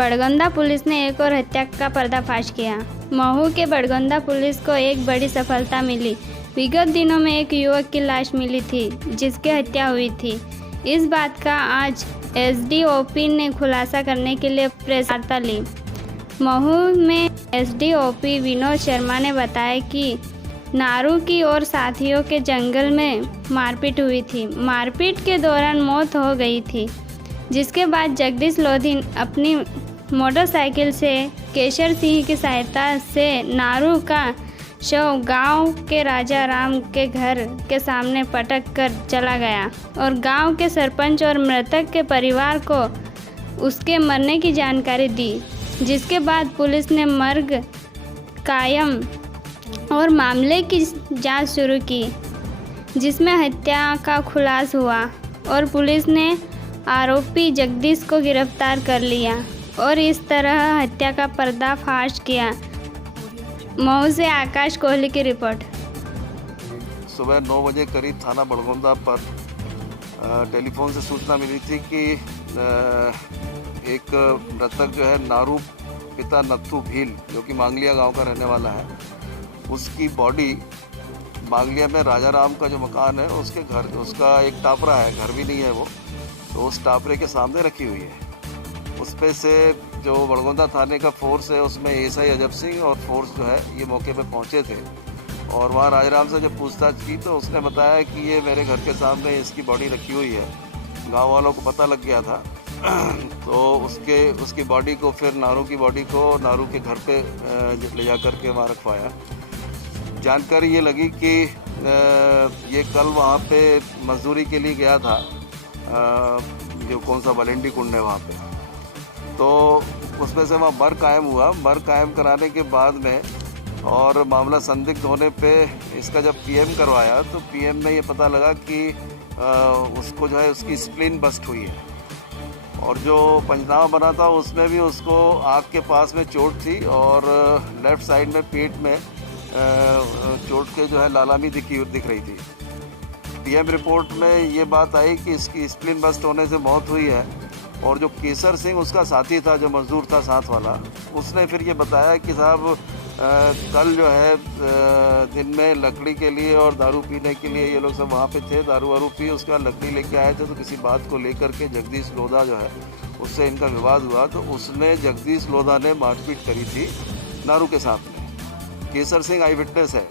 Badgonda police ने एक और हत्या का पर्दाफाश किया। महू के बड़गोंदा पुलिस को एक बड़ी सफलता मिली। विगत दिनों में एक युवक की लाश मिली थी जिसकी हत्या हुई थी। इस बात का आज एसडीओपी ने खुलासा करने के लिए प्रेस वार्ता ली। महू में एसडीओपी विनोद शर्मा ने बताया कि नारू की और साथियों के जंगल में मारपीट हुई थी। मारपीट के दौरान मौत हो गई थी, जिसके बाद जगदीश लोधी अपनी मोटरसाइकिल से केशर सिंह की सहायता से नारू का शव गांव के राजा राम के घर के सामने पटक कर चला गया और गांव के सरपंच और मृतक के परिवार को उसके मरने की जानकारी दी, जिसके बाद पुलिस ने मर्ग कायम और मामले की जांच शुरू की, जिसमें हत्या का खुलासा हुआ और पुलिस ने आरोपी जगदीश को गिरफ्तार कर लिया और इस तरह हत्या का पर्दाफाश किया। मऊ से आकाश कोहली की रिपोर्ट। सुबह 9 बजे करीब थाना बड़गोंदा पर टेलीफोन से सूचना मिली थी कि एक मृतक जो है नारू पिता नत्थू भील, जो कि मांगलिया गांव का रहने वाला है, उसकी बॉडी मांगलिया में राजा राम का जो मकान है उसके घर, उसका एक टापरा है, घर भी नहीं है वो, तो उस टापरे के सामने रखी हुई है। उस पे से जो बड़गोंदा थाने का फोर्स है उसमें एसआई अजब सिंह और फोर्स जो है ये मौके पे पहुंचे थे और वहाँ राजाराम से जब पूछताछ की तो उसने बताया कि ये मेरे घर के सामने इसकी बॉडी रखी हुई है। गांव वालों को पता लग गया था तो उसकी बॉडी को फिर नारू की बॉडी को नारू के घर पे ले जा कर के वहाँ रखवाया। जानकारी ये लगी कि ये कल वहाँ पे मजदूरी के लिए गया था, जो कौन सा बलेंडी कुंड है वहाँ पे, तो उसमें से वहाँ बर कायम हुआ। बर कायम कराने के बाद में और मामला संदिग्ध होने पे इसका जब पीएम करवाया तो पीएम में ये पता लगा कि उसको जो है उसकी स्प्लीन बस्ट हुई है और जो पंचनामा बना था उसमें भी उसको आँख के पास में चोट थी और लेफ़्ट साइड में पेट में चोट के जो है लालामी दिख रही थी। पीएम रिपोर्ट में ये बात आई कि इसकी स्प्लीन बस्ट होने से मौत हुई है और जो केसर सिंह उसका साथी था, जो मजदूर था साथ वाला, उसने फिर ये बताया कि साहब कल जो है दिन में लकड़ी के लिए और दारू पीने के लिए ये लोग सब वहाँ पे थे, दारू वारू पी, उसके बाद लकड़ी लेके आए थे, तो किसी बात को लेकर के जगदीश लोधा जो है उससे इनका विवाद हुआ, तो उसने जगदीश लोधा ने मारपीट करी थी नारू के साथ में। केसर सिंह आई विटनेस है।